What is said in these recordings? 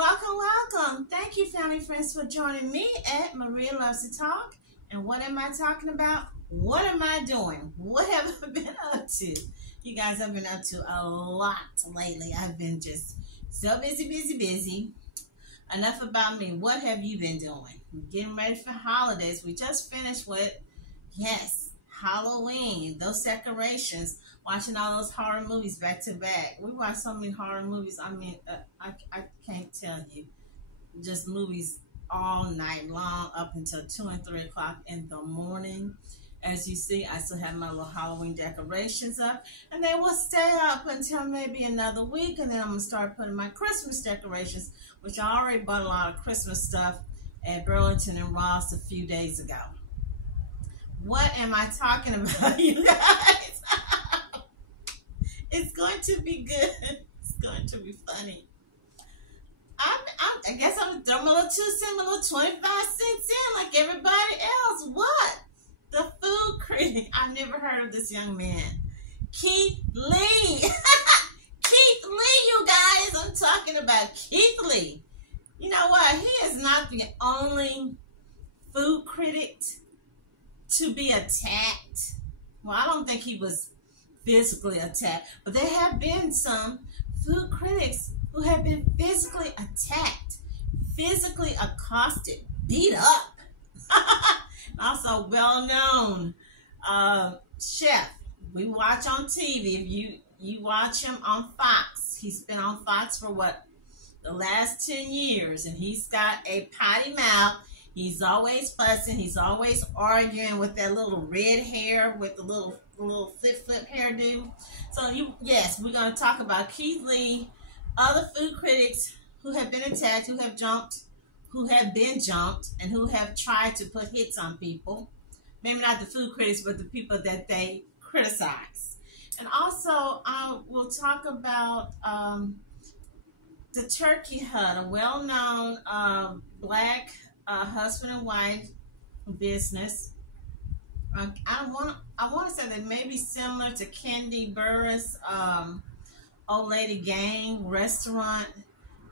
Welcome, welcome. Thank you, family friends, for joining me at Maria Loves to Talk. And what am I talking about? What am I doing? What have I been up to? You guys have been up to a lot lately. I've been just so busy. Enough about me. What have you been doing? Getting ready for holidays. We just finished with, yes, Halloween. Those decorations. Watching all those horror movies back to back. We watch so many horror movies. I can't tell you. Just movies all night long up until 2 and 3 o'clock in the morning. As you see, I still have my little Halloween decorations up, and they will stay up until maybe another week, and then I'm gonna start putting my Christmas decorations, which I already bought a lot of Christmas stuff at Burlington and Ross a few days ago. What am I talking about, you guys? It's going to be good. It's going to be funny. I guess I'm throwing a little 2 cents, a little 25 cents in like everybody else. What? The food critic. I've never heard of this young man. Keith Lee. Keith Lee, you guys. I'm talking about Keith Lee. You know what? He is not the only food critic to be attacked. Well, I don't think he was physically attacked, but there have been some food critics who have been physically attacked, physically accosted, beat up. Also well-known chef. We watch on TV. If you watch him on Fox, he's been on Fox for what, the last 10 years, and he's got a potty mouth. He's always fussing. He's always arguing with that little red hair with the little flip hairdo. So yes, we're going to talk about Keith Lee, other food critics who have been attacked, who have been jumped, and who have tried to put hits on people. Maybe not the food critics, but the people that they criticize. And also, we'll talk about the Turkey Hut, a well-known black husband and wife business. I want to say they may be similar to Candy Burris' Old Lady Gang restaurant.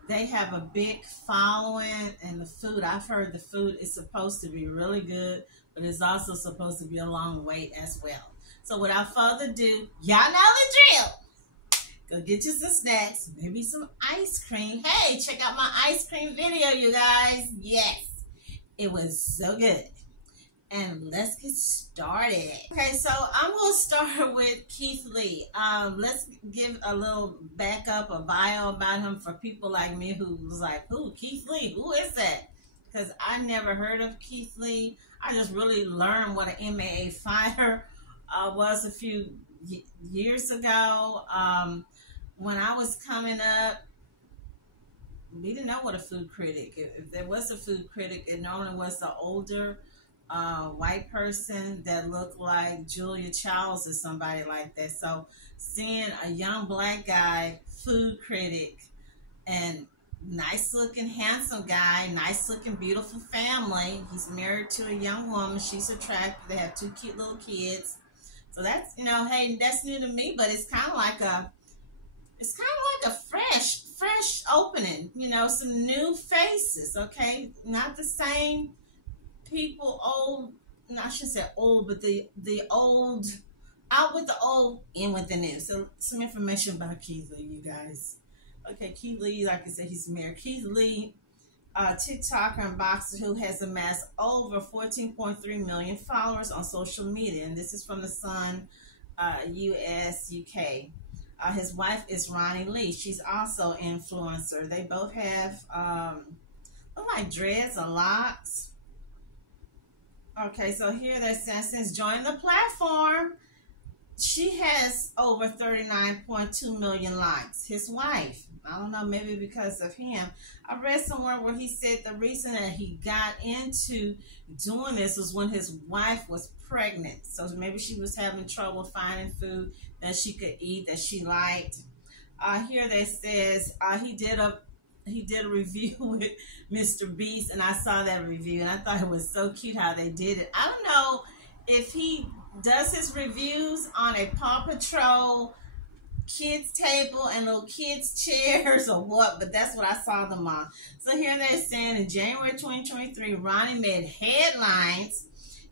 They have a big following, and the food, I've heard the food is supposed to be really good, but it's also supposed to be a long wait as well. So without further ado, y'all know the drill. Go get you some snacks, maybe some ice cream. Hey, check out my ice cream video, you guys. Yes, it was so good. And let's get started. Okay, so I'm going to start with Keith Lee. Let's give a little backup, a bio about him for people like me who was like, who, Keith Lee? Who is that? Because I never heard of Keith Lee. I just really learned what an MAA fighter was a few years ago. When I was coming up, we didn't know what a food critic. If there was a food critic, it normally was the older white person that looked like Julia Childs or somebody like that. So seeing a young black guy, food critic, and nice looking, handsome guy, nice looking, beautiful family. He's married to a young woman. She's attractive. They have 2 cute little kids. So that's, hey, that's new to me, but it's kind of like a fresh opening, some new faces, okay? Not the same people, old, I shouldn't say old, but the old, out with the old, in with the new. So some information about Keith Lee, you guys. Okay, Keith Lee, like I said, he's married. Keith Lee, TikToker and boxer who has amassed over 14.3 million followers on social media. And this is from the Sun, US, UK. His wife is Ronnie Lee. She's also an influencer. They both have, look like dreads or locks. Okay, so here they're saying, since joining the platform, she has over 39.2 million likes. His wife, I don't know, maybe because of him. I read somewhere where he said the reason that he got into doing this was when his wife was pregnant. So maybe she was having trouble finding food that she could eat, that she liked. Here they says he did a review with Mr. Beast, and I saw that review, and I thought it was so cute how they did it. I don't know if he does his reviews on a Paw Patrol kids table and little kids chairs or what, but that's what I saw them on. So here they're saying in January 2023, Ronnie made headlines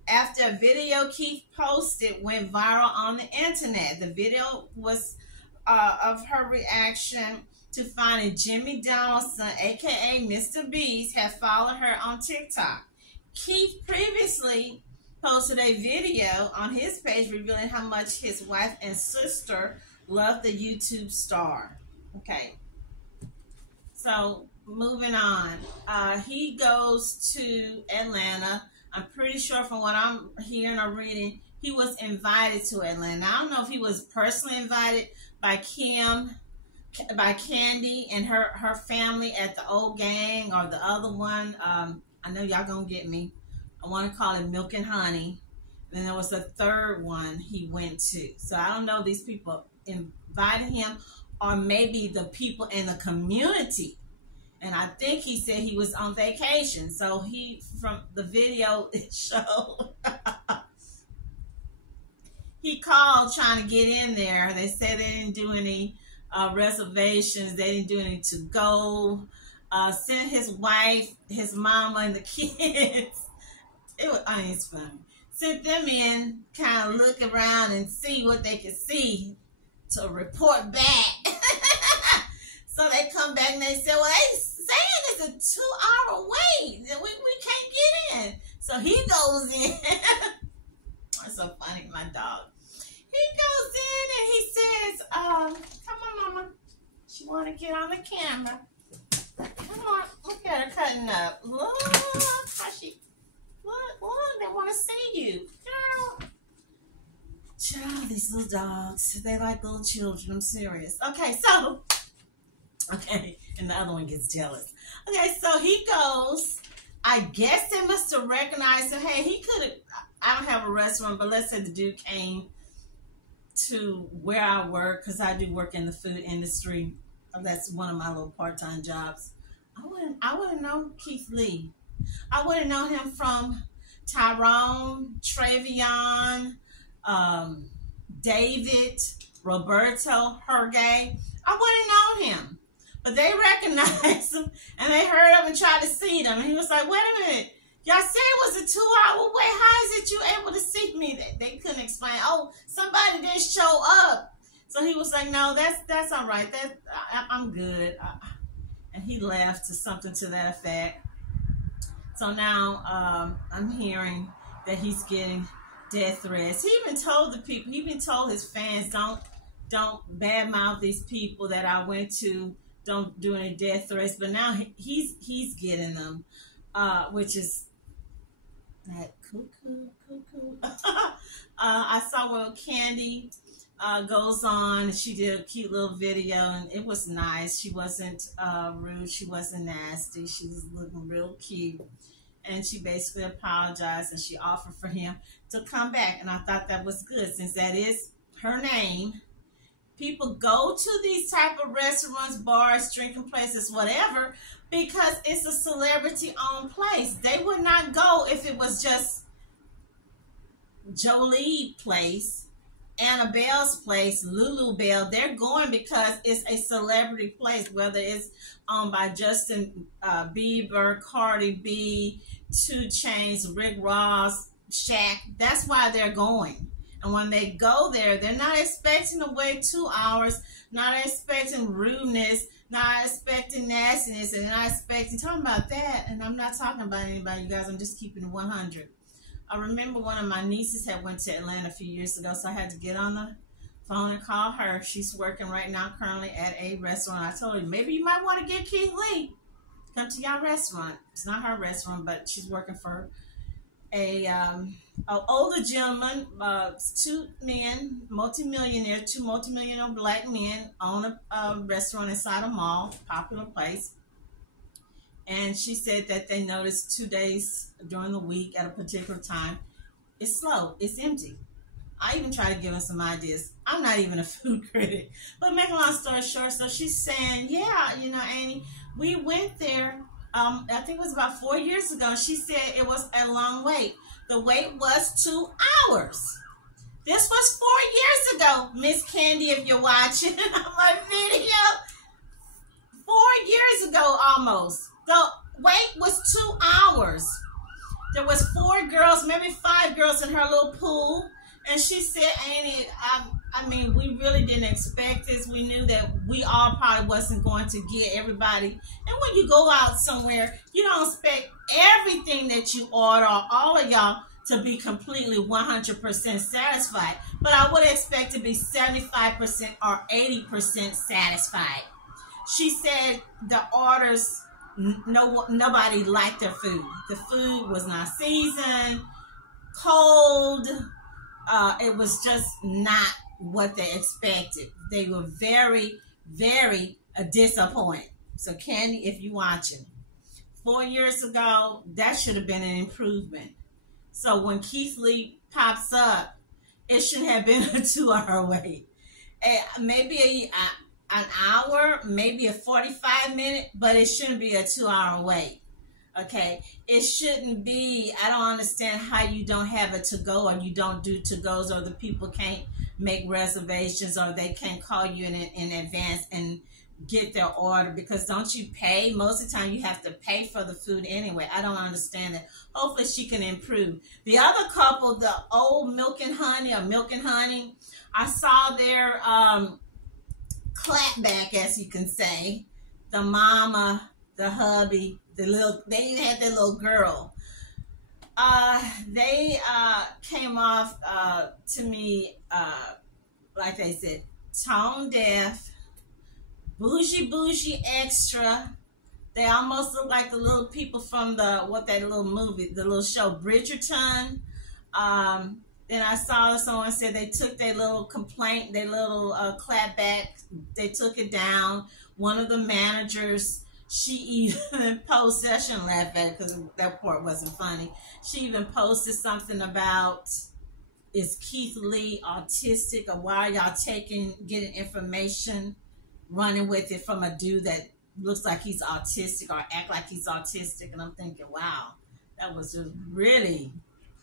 after a video Keith posted went viral on the internet. The video was of her reaction to finding Jimmy Donaldson, aka Mr. Beast, had followed her on TikTok. Keith previously posted a video on his page revealing how much his wife and sister love the YouTube star. Okay. So, moving on. He goes to Atlanta. I'm pretty sure from what I'm hearing or reading, he was invited to Atlanta. I don't know if he was personally invited by Candy and her family at the old gang or the other one. I know y'all gonna get me. I want to call it Milk and Honey. Then there was a third one he went to. So I don't know if these people invited him or maybe the people in the community. And I think he said he was on vacation. So he, from the video it showed, he called trying to get in there. They said they didn't do any reservations. They didn't do any to go. Sent his wife, his mama, and the kids. It's funny. Sent them in, kind of look around and see what they could see to report back. So they come back and they say, well, they saying it's a 2-hour wait. We can't get in. So he goes in. That's so funny, my dog. He goes in and he says, come on, mama. She want to get on the camera. Come on. Look at her cutting up. Look how she... Look, they want to see you. Girl. Child, these little dogs. They like little children. I'm serious. Okay, so... Okay, and the other one gets jealous. Okay, so he goes. I guess they must have recognized him. Hey, he could have... I don't have a restaurant, but let's say the dude came to where I work, because I do work in the food industry. That's one of my little part-time jobs. I wouldn't know Keith Lee. I wouldn't know him from Tyrone, Travion, David, Roberto, Hergé. I wouldn't know him. But they recognized him, and they heard him and tried to see him. And he was like, wait a minute. Y'all said it was a 2-hour wait. How is it you able to see me? They couldn't explain. Oh, somebody didn't show up. So he was like, no, that's all right. I'm good. And he left to something to that effect. So now I'm hearing that he's getting death threats. He even told the people, he even told his fans, don't badmouth these people that I went to. Don't do any death threats. But now he's getting them, which is that cuckoo. I saw where Candy goes on. She did a cute little video, and it was nice. She wasn't rude. She wasn't nasty. She was looking real cute. And she basically apologized, and she offered for him to come back. And I thought that was good, since that is her name. People go to these type of restaurants, bars, drinking places, whatever, because it's a celebrity-owned place. They would not go if it was just Jolie Place, Annabelle's Place, Lulu Bell. They're going because it's a celebrity place, whether it's owned by Justin Bieber, Cardi B, 2 Chainz, Rick Ross, Shaq. That's why they're going. And when they go there, they're not expecting to wait 2 hours, not expecting rudeness, not expecting nastiness, and not expecting, talking about that, and I'm not talking about anybody, you guys, I'm just keeping it 100. I remember one of my nieces had went to Atlanta a few years ago, so I had to get on the phone and call her. She's working right now currently at a restaurant. I told her, maybe you might want to get Keith Lee. Come to your restaurant. It's not her restaurant, but she's working for an older gentleman, 2 men, multimillionaire, 2 multimillionaire black men own a restaurant inside a mall, popular place. And she said that they noticed 2 days during the week at a particular time, it's slow, it's empty. I even try to give her some ideas. I'm not even a food critic. But make a long story short, so she's saying, yeah, you know, Annie, we went there, I think it was about 4 years ago. She said it was a long wait. The wait was 2 hours. This was 4 years ago, Miss Candy, if you're watching my video. 4 years ago almost. The wait was 2 hours. There was 4 girls, maybe 5 girls in her little pool. And she said, Annie, I mean, we really didn't expect this. We knew that we all probably wasn't going to get everybody. And when you go out somewhere, you don't expect everything that you order, all of y'all, to be completely 100% satisfied. But I would expect to be 75% or 80% satisfied. She said the orders, nobody liked their food. The food was not seasoned, cold. It was just not what they expected. They were very, very disappointed. So Candy, if you're watching, 4 years ago, that should have been an improvement. So when Keith Lee pops up, it shouldn't have been a 2-hour wait. Maybe an hour, maybe a 45-minute, but it shouldn't be a 2-hour wait. Okay, it shouldn't be. I don't understand how you don't have a to-go, or you don't do to-goes, or the people can't make reservations, or they can't call you in advance and get their order, because don't you pay? Most of the time you have to pay for the food anyway. I don't understand it. Hopefully she can improve. The other couple, the old Milk and Honey, I saw their clapback, as you can say. The mama, the hubby, they even had their little girl. They came off to me, like they said, tone deaf, bougie extra. They almost look like the little people from that little movie, the little show Bridgerton. Then I saw someone said they took their little complaint, their little clapback, they took it down. One of the managers, she even posted, I shouldn't laugh at it because that part wasn't funny. She even posted something about, is Keith Lee autistic, or why are y'all getting information, running with it from a dude that looks like he's autistic or act like he's autistic? And I'm thinking, wow, that was just really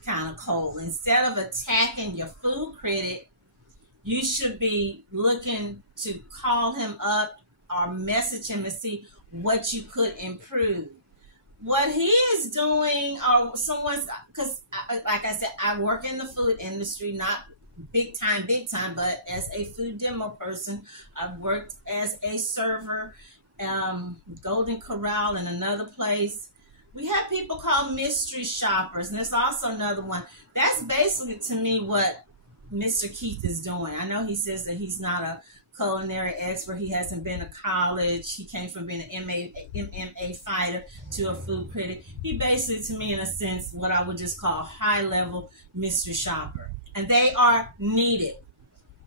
kind of cold. Instead of attacking your food critic, you should be looking to call him up or message him and see what you could improve. What he is doing, or someone's, because like I said, I work in the food industry, not big time, but as a food demo person, I've worked as a server, Golden Corral and another place. We have people called mystery shoppers, and there's also another one. That's basically, to me, what Mr. Keith is doing. I know he says that he's not a culinary expert. He hasn't been to college. He came from being an MMA fighter to a food critic. He basically, to me, in a sense, what I would just call high-level mystery shopper. And they are needed.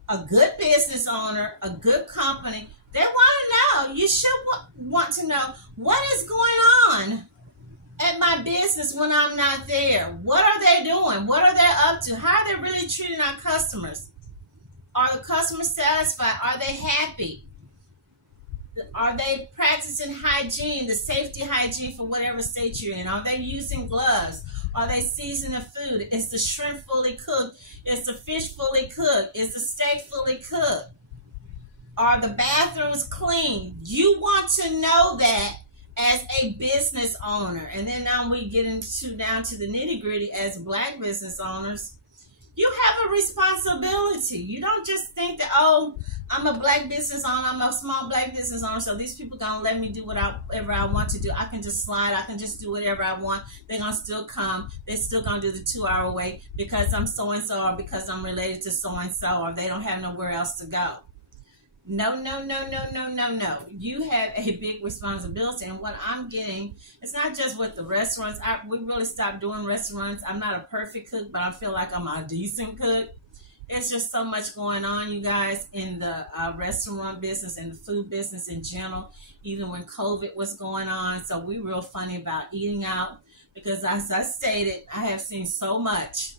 A good business owner, a good company, they want to know. You should want to know what is going on at my business when I'm not there. What are they doing? What are they up to? How are they really treating our customers? Are the customers satisfied? Are they happy? Are they practicing hygiene, the safety hygiene for whatever state you're in? Are they using gloves? Are they seasoning food? Is the shrimp fully cooked? Is the fish fully cooked? Is the steak fully cooked? Are the bathrooms clean? You want to know that as a business owner. And then now we get down to the nitty gritty as Black business owners. You have a responsibility. You don't just think that, oh, I'm a Black business owner, I'm a small Black business owner, so these people gonna let me do whatever I want to do. I can just slide, I can just do whatever I want. They're gonna still come. They're still gonna do the 2-hour wait because I'm so-and-so, or because I'm related to so-and-so, or they don't have nowhere else to go. No. You have a big responsibility. And what I'm getting, it's not just with the restaurants. We really stopped doing restaurants. I'm not a perfect cook, but I feel like I'm a decent cook. It's just so much going on, you guys, in the restaurant business and the food business in general, even when COVID was going on. So we real funny about eating out because, as I stated, I have seen so much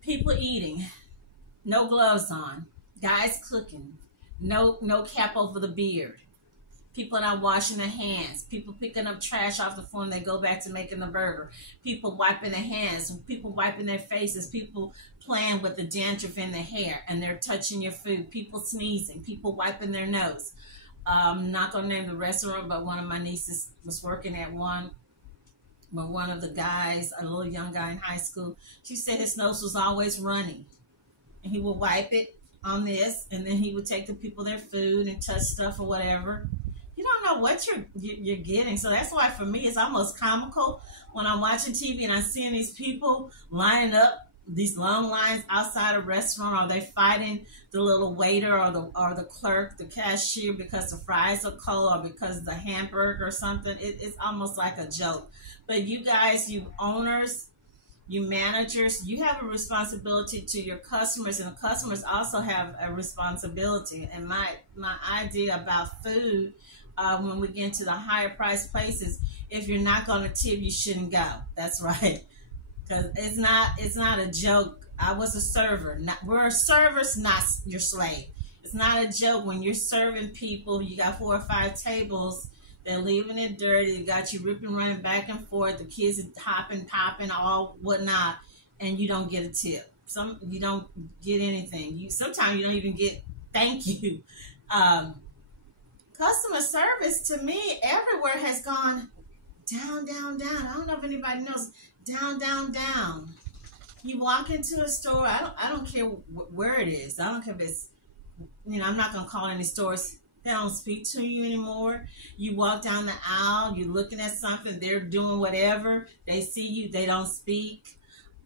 people eating, no gloves on, guys cooking, no cap over the beard, People not washing their hands. People picking up trash off the floor and they go back to making the burger. People wiping their hands. People wiping their faces. People playing with the dandruff in their hair and they're touching your food. People sneezing. People wiping their nose. I'm not going to name the restaurant, but one of my nieces was working at one of the guys, a little young guy in high school, she said his nose was always running. And he would wipe it on this, and then he would take the people their food and touch stuff or whatever. You don't know what you're getting. So that's why for me it's almost comical when I'm watching TV and I'm seeing these people lining up, these long lines outside a restaurant, or they fighting the little waiter or the clerk, the cashier, because the fries are cold or because the hamburger or something. It's almost like a joke. But you guys, you owners, you managers, you have a responsibility to your customers, and the customers also have a responsibility. And my idea about food, when we get into the higher price places, if you're not going to tip, you shouldn't go. That's right, because it's not a joke. I was a server. We're servers, not your slave. It's not a joke when you're serving people. You got 4 or 5 tables. They're leaving it dirty. They got you ripping, running back and forth. The kids are hopping, popping, all whatnot, and you don't get a tip. You don't get anything. Sometimes you don't even get thank you. Customer service to me everywhere has gone down, down, down. I don't know if anybody knows. Down, down, down. You walk into a store. I don't care where it is. I don't care if it's, I'm not gonna call any stores. They don't speak to you anymore. You walk down the aisle, you're looking at something, they're doing whatever. They see you, they don't speak.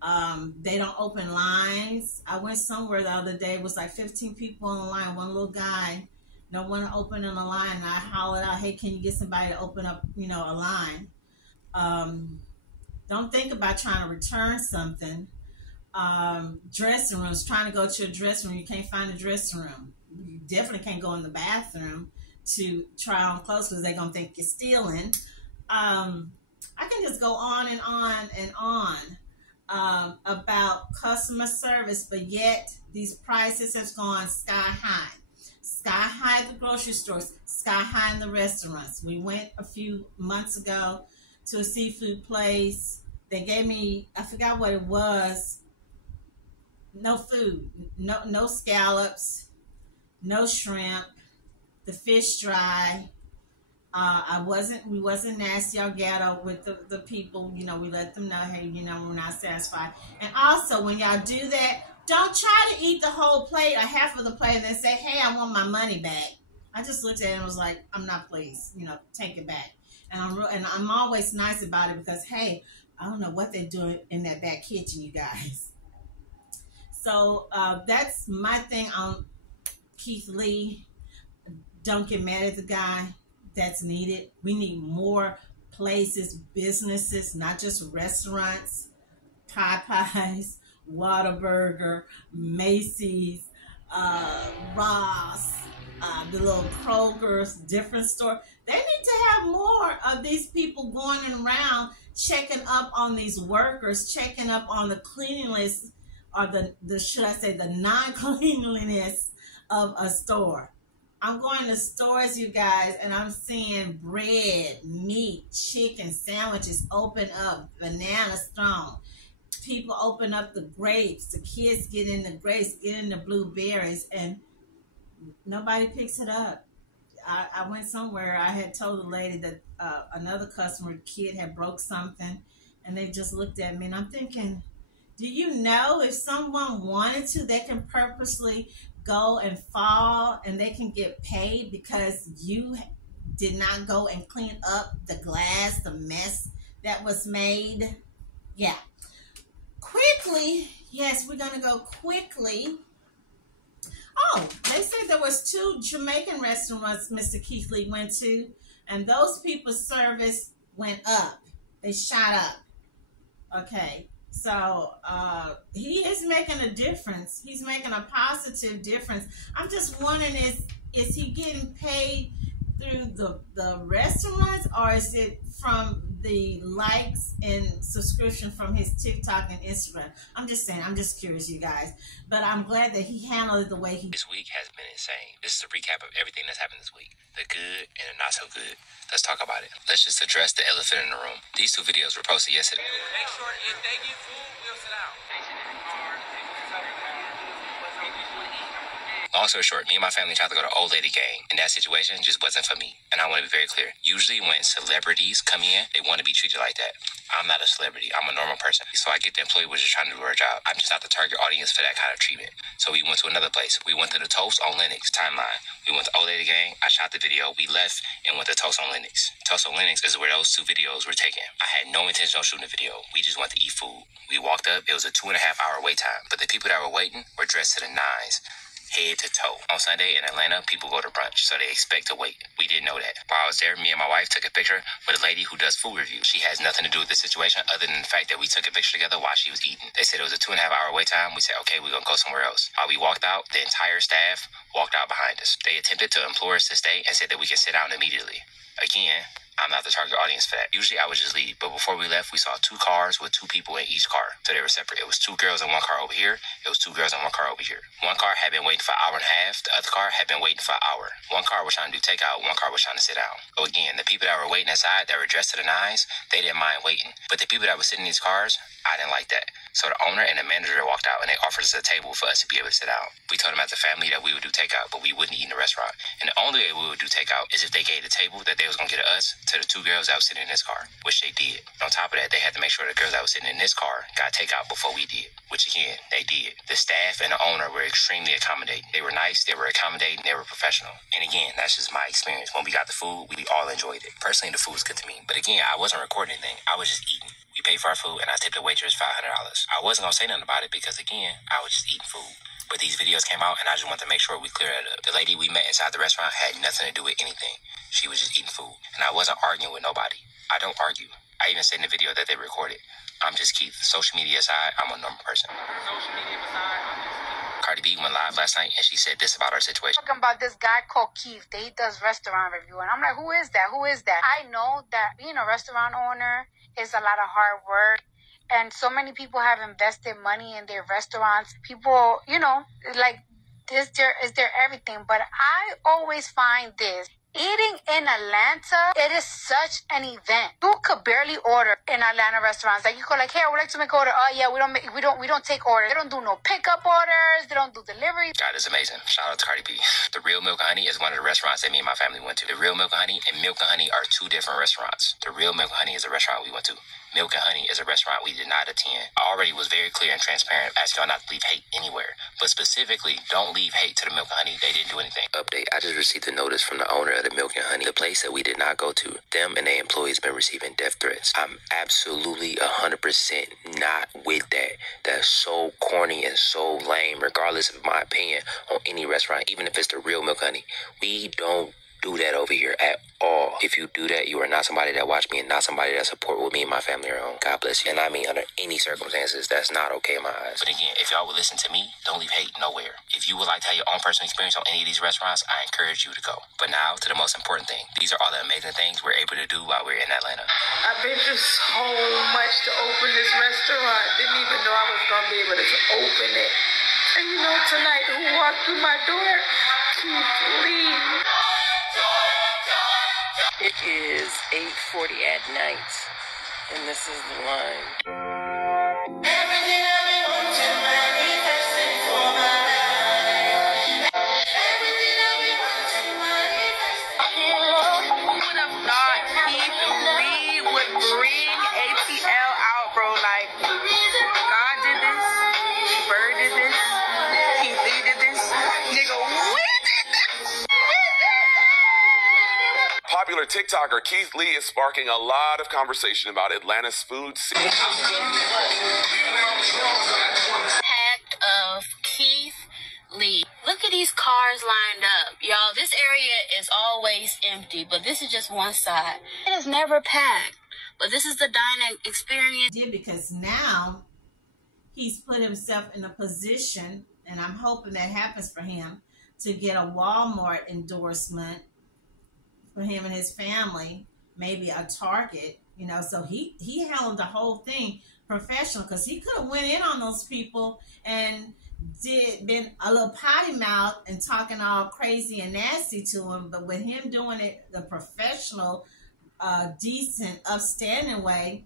They don't open lines. I went somewhere the other day, it was like 15 people on the line, one little guy, no one opening a line. And I hollered out, hey, can you get somebody to open up, a line? Don't think about trying to return something. Dressing rooms, trying to go to a dressing room, you can't find a dressing room. You definitely can't go in the bathroom to try on clothes because they're going to think you're stealing. I can just go on and on and on about customer service, but yet these prices have gone sky high. Sky high at the grocery stores, sky high in the restaurants. We went a few months ago to a seafood place. They gave me, I forgot what it was, no food, no scallops, no shrimp, the fish dry. We wasn't nasty or ghetto with the people. We let them know, hey, we're not satisfied. And also, when y'all do that, don't try to eat the whole plate or half of the plate and then say, hey, I want my money back. I just looked at it and was like, I'm not pleased. Take it back. And I'm always nice about it because, hey, I don't know what they're doing in that back kitchen, you guys. So that's my thing on Keith Lee. Don't get mad at the guy. That's needed. We need more places, businesses, not just restaurants, Popeyes, Whataburger, Macy's, Ross, the little Kroger's, different store. They need to have more of these people going around checking up on these workers, checking up on the cleanliness or the non-cleanliness of a store. I'm going to stores, you guys, and I'm seeing bread, meat, chicken, sandwiches open up, bananas thrown. People open up the grapes. The kids get in the grapes, get in the blueberries, and nobody picks it up. I went somewhere. I had told the lady that another customer kid had broke something, and they just looked at me, and I'm thinking, do you know if someone wanted to, they can purposely go and fall and they can get paid because you did not go and clean up the glass, the mess that was made? Yeah. Quickly, yes, we're going to go quickly. Oh, they said there was 2 Jamaican restaurants Mr. Keith Lee went to, and those people's service went up. They shot up. Okay. So he is making a difference. He's making a positive difference. I'm just wondering, is he getting paid through the restaurants, or is it from the likes and subscription from his TikTok and Instagram. I'm just saying, I'm just curious, you guys. But I'm glad that he handled it the way he... This week has been insane. This is a recap of everything that's happened this week. The good and the not so good. Let's talk about it. Let's just address the elephant in the room. These 2 videos were posted yesterday. Make sure if they get food, we'll sit down. Long story short, me and my family tried to go to Old Lady Gang, and that situation just wasn't for me. And I want to be very clear. Usually when celebrities come in, they want to be treated like that. I'm not a celebrity. I'm a normal person. So I get the employee was just trying to do her job. I'm just not the target audience for that kind of treatment. So we went to another place. We went to the Toast on Linux timeline. We went to Old Lady Gang. I shot the video. We left and went to Toast on Linux. Toast on Linux is where those 2 videos were taken. I had no intention of shooting the video. We just went to eat food. We walked up. It was a 2.5-hour wait time. But the people that were waiting were dressed to the nines, head to toe. On Sunday in Atlanta, people go to brunch, so they expect to wait. We didn't know that. While I was there, me and my wife took a picture with a lady who does food reviews. She has nothing to do with the situation other than the fact that we took a picture together while she was eating. They said it was a 2.5-hour wait time. We said, okay, we're going to go somewhere else. While we walked out, the entire staff walked out behind us. They attempted to implore us to stay and said that we can sit down immediately. Again, I'm not the target audience for that. Usually I would just leave, but before we left, we saw 2 cars with 2 people in each car. So they were separate. It was 2 girls in 1 car over here. It was 2 girls in 1 car over here. 1 car had been waiting for an hour and a half. The other car had been waiting for an hour. 1 car was trying to do takeout. 1 car was trying to sit down. So again, the people that were waiting inside that were dressed to the nines, they didn't mind waiting. But the people that were sitting in these cars, I didn't like that. So the owner and the manager walked out and they offered us a table for us to be able to sit down. We told them as a family that we would do takeout, but we wouldn't eat in the restaurant. And the only way we would do takeout is if they gave the table that they was going to get us to the 2 girls that was sitting in this car, which they did. On top of that, they had to make sure the girls that was sitting in this car got takeout before we did, which again, they did. The staff and the owner were extremely accommodating. They were nice, they were accommodating, they were professional. And again, that's just my experience. When we got the food, we all enjoyed it. Personally, the food was good to me. But again, I wasn't recording anything. I was just eating. We paid for our food and I tipped the waitress $500. I wasn't going to say nothing about it because again, I was just eating food. But these videos came out and I just wanted to make sure we clear that up. The lady we met inside the restaurant had nothing to do with anything. She was just eating food. And I wasn't arguing with nobody. I don't argue. I even said in the video that they recorded. I'm just Keith. Social media aside, I'm a normal person. Social media aside, I'm just Keith. Cardi B went live last night and she said this about our situation. Talking about this guy called Keith. He does restaurant review. And I'm like, who is that? Who is that? I know that being a restaurant owner is a lot of hard work. And so many people have invested money in their restaurants. People, like, is there everything. But I always find this. Eating in Atlanta, it is such an event. You could barely order in Atlanta restaurants. Like you go like, hey, I would like to make an order. Oh yeah, we don't take orders. They don't do no pickup orders. They don't do delivery. God is amazing. Shout out to Cardi B. The Real Milk and Honey is one of the restaurants that me and my family went to. The Real Milk and Honey and Milk and Honey are 2 different restaurants. The Real Milk and Honey is a restaurant we went to. Milk and Honey is a restaurant we did not attend. I already was very clear and transparent, asking y'all not to leave hate anywhere. But specifically, don't leave hate to the Milk and Honey. They didn't do anything. Update, I just received a notice from the owner of the Milk and Honey. The place that we did not go to, them and their employees been receiving death threats. I'm absolutely 100% not with that. That's so corny and so lame, regardless of my opinion on any restaurant, even if it's the Real Milk and Honey. We don't do that over here at all. If you do that, you are not somebody that watch me and not somebody that support what me and my family are on. God bless you. And I mean, under any circumstances, that's not okay in my eyes. But again, if y'all would listen to me, don't leave hate nowhere. If you would like to have your own personal experience on any of these restaurants, I encourage you to go. But now to the most important thing. These are all the amazing things we're able to do while we're in Atlanta. I've been through so much to open this restaurant. Didn't even know I was going to be able to open it. And tonight, who walked through my door? Keith Lee. It is 8:40 at night, and this is the line. Everything I've been wanting, manifesting for my life. Everything I've been wanting, manifesting. Who would have thought Keith Lee would bring ATL out, bro? Like, God did this, Bird did this, Keith Lee did this, nigga, we did this! Popular TikToker Keith Lee is sparking a lot of conversation about Atlanta's food scene. Packed of Keith Lee. Look at these cars lined up. Y'all, this area is always empty, but this is just one side. It is never packed, but this is the dining experience. Because now he's put himself in a position, and I'm hoping that happens for him, to get a Walmart endorsement for him and his family, maybe a Target, you know. So he handled the whole thing professional, because he could have went in on those people and been a little potty mouth and talking all crazy and nasty to him. But with him doing it the professional, decent, upstanding way,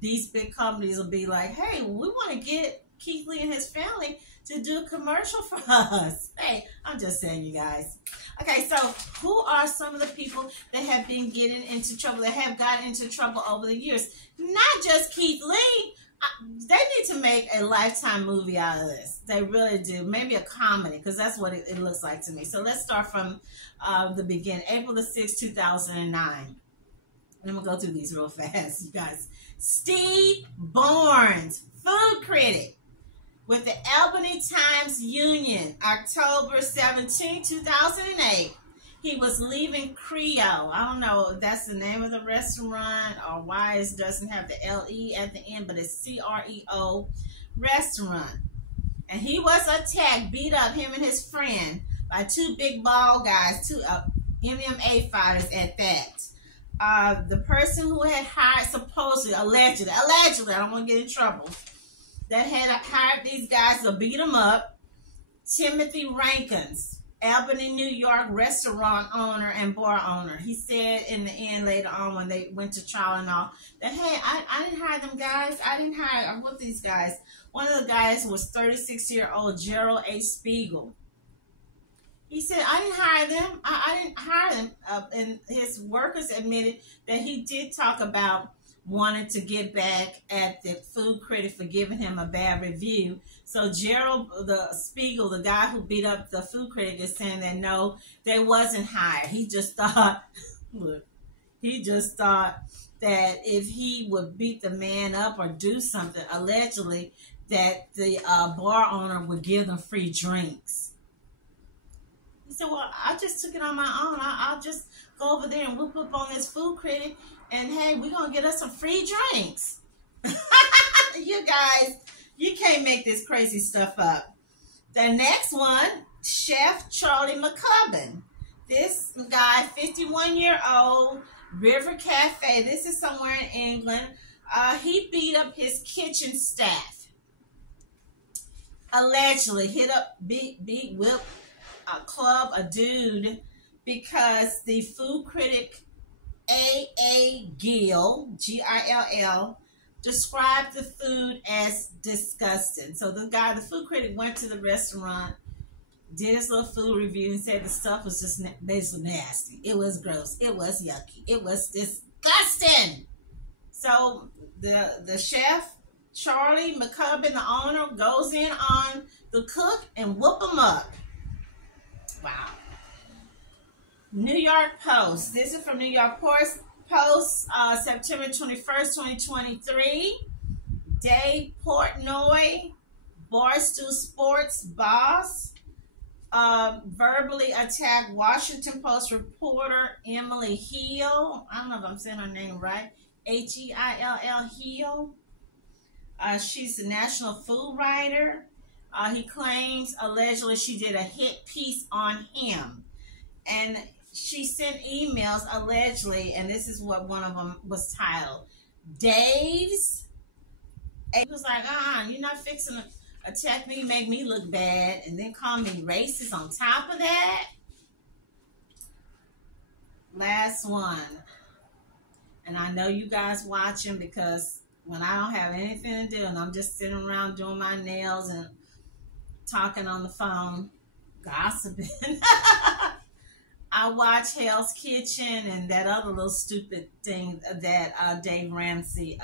these big companies will be like, hey, we want to get Keith Lee and his family to do a commercial for us. Hey, I'm just saying, you guys. Okay, so who are some of the people that have been getting into trouble, that have gotten into trouble over the years? Not just Keith Lee. They need to make a Lifetime movie out of this. They really do. Maybe a comedy, because that's what it looks like to me. So let's start from the beginning. April the 6th, 2009. And I'm going to go through these real fast, you guys. Steve Barnes, food critic with the Albany Times Union, October 17, 2008. He was leaving Creole. I don't know if that's the name of the restaurant or why it doesn't have the L-E at the end, but it's C-R-E-O restaurant. And he was attacked, beat up, him and his friend, by two big bald guys, two MMA fighters at that. The person who had hired, supposedly, allegedly, I don't want to get in trouble, that had hired these guys to beat him up, Timothy Rankins, Albany, New York restaurant owner and bar owner. He said in the end later on when they went to trial and all that, hey, I didn't hire them guys. I didn't hire, I'm with these guys. One of the guys was 36-year-old Gerald A. Spiegel. He said, I didn't hire them. I didn't hire them. And his workers admitted that he did talk about wanting to get back at the food critic for giving him a bad review. So Gerald, the Spiegel, the guy who beat up the food critic, is saying that no, they wasn't hired. He just thought, look, he just thought that if he would beat the man up or do something, allegedly, that the bar owner would give them free drinks. He said, well, I just took it on my own. I'll just go over there and whoop up on this food critic, and hey, we're going to get us some free drinks. You guys, you can't make this crazy stuff up. The next one, Chef Charlie McCubbin. This guy, 51-year-old, River Cafe. This is somewhere in England. He beat up his kitchen staff. Allegedly whipped a dude because the food critic A.A. Gill, G-I-L-L, described the food as disgusting. So the food critic, went to the restaurant, did his little food review, and said the stuff was just basically nasty. It was gross. It was yucky. It was disgusting. So the chef, Charlie McCubbin, the owner, goes in on the cook and whoop him up. Wow. New York Post. This is from New York Post, September 21st, 2023. Dave Portnoy, Barstool Sports boss, verbally attacked Washington Post reporter Emily Hill. I don't know if I'm saying her name right. H-E-I-L-L, Hill. She's a national food writer. He claims allegedly she did a hit piece on him. And she sent emails allegedly, and this is what one of them was titled. Dave's. He was like, you're not fixing to attack me, make me look bad, and then call me racist on top of that. Last one. And I know you guys watching, because when I don't have anything to do and I'm just sitting around doing my nails and talking on the phone, gossiping, I watch Hell's Kitchen and that other little stupid thing that Dave Ramsey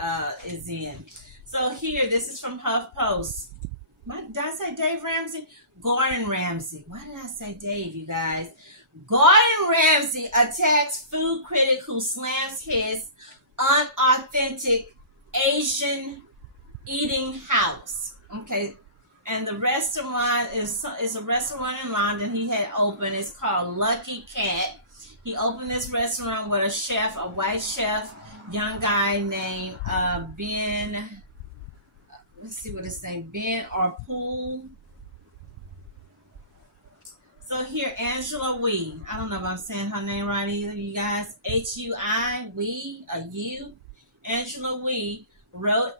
is in. So here, this is from HuffPost. What did I say? Dave Ramsey? Gordon Ramsay. Why did I say Dave, you guys? Gordon Ramsay attacks food critic who slams his unauthentic Asian eating house. Okay. And the restaurant is a restaurant in London he had opened. It's called Lucky Cat. He opened this restaurant with a chef, a white chef, young guy named Ben. Let's see what his name, Ben Arpool. So here, Angela Wee. I don't know if I'm saying her name right either, you guys. H-U-I, Wee, a U. Angela Wee wrote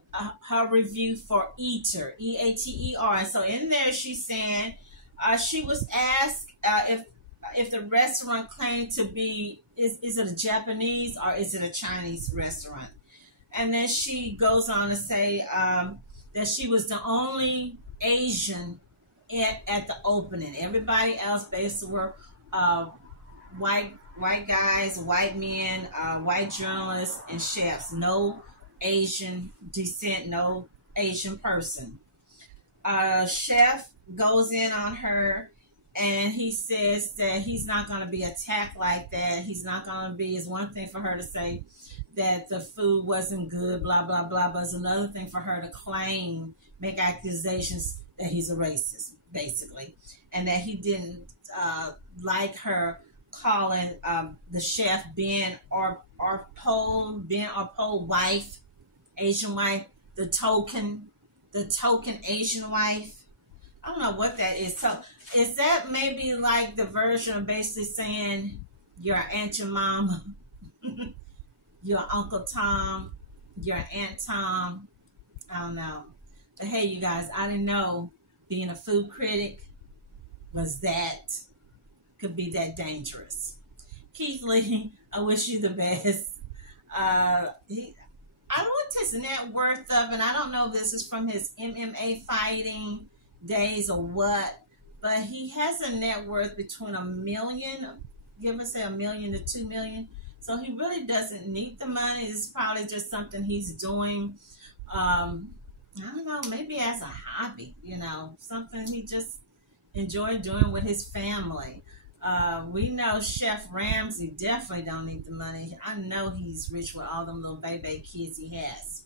her review for Eater, E-A-T-E-R. So in there, she's saying she was asked if the restaurant claimed to be, is it a Japanese or is it a Chinese restaurant? And then she goes on to say that she was the only Asian at the opening. Everybody else basically were white guys, white men, white journalists, and chefs. No Asian descent, no Asian person. Chef goes in on her, and he says that he's not going to be attacked like that. He's not going to be. It's one thing for her to say that the food wasn't good, blah, blah, blah, but it's another thing for her to claim, make accusations that he's a racist, basically, and that he didn't like her calling the chef Ben or Pole wife, Asian wife, the token Asian wife. I don't know what that is. So is that maybe like the version of basically saying your aunt, your mama, your Uncle Tom, your Aunt Tom? I don't know. But hey, you guys, I didn't know being a food critic could be that dangerous. Keith Lee, I wish you the best. I don't want his net worth of, and I don't know if this is from his MMA fighting days or what, but he has a net worth between $1 million, give us $1 million to $2 million. So he really doesn't need the money. It's probably just something he's doing. I don't know, maybe as a hobby, something he just enjoyed doing with his family. We know Chef Ramsay definitely don't need the money. I know he's rich with all them little baby kids he has.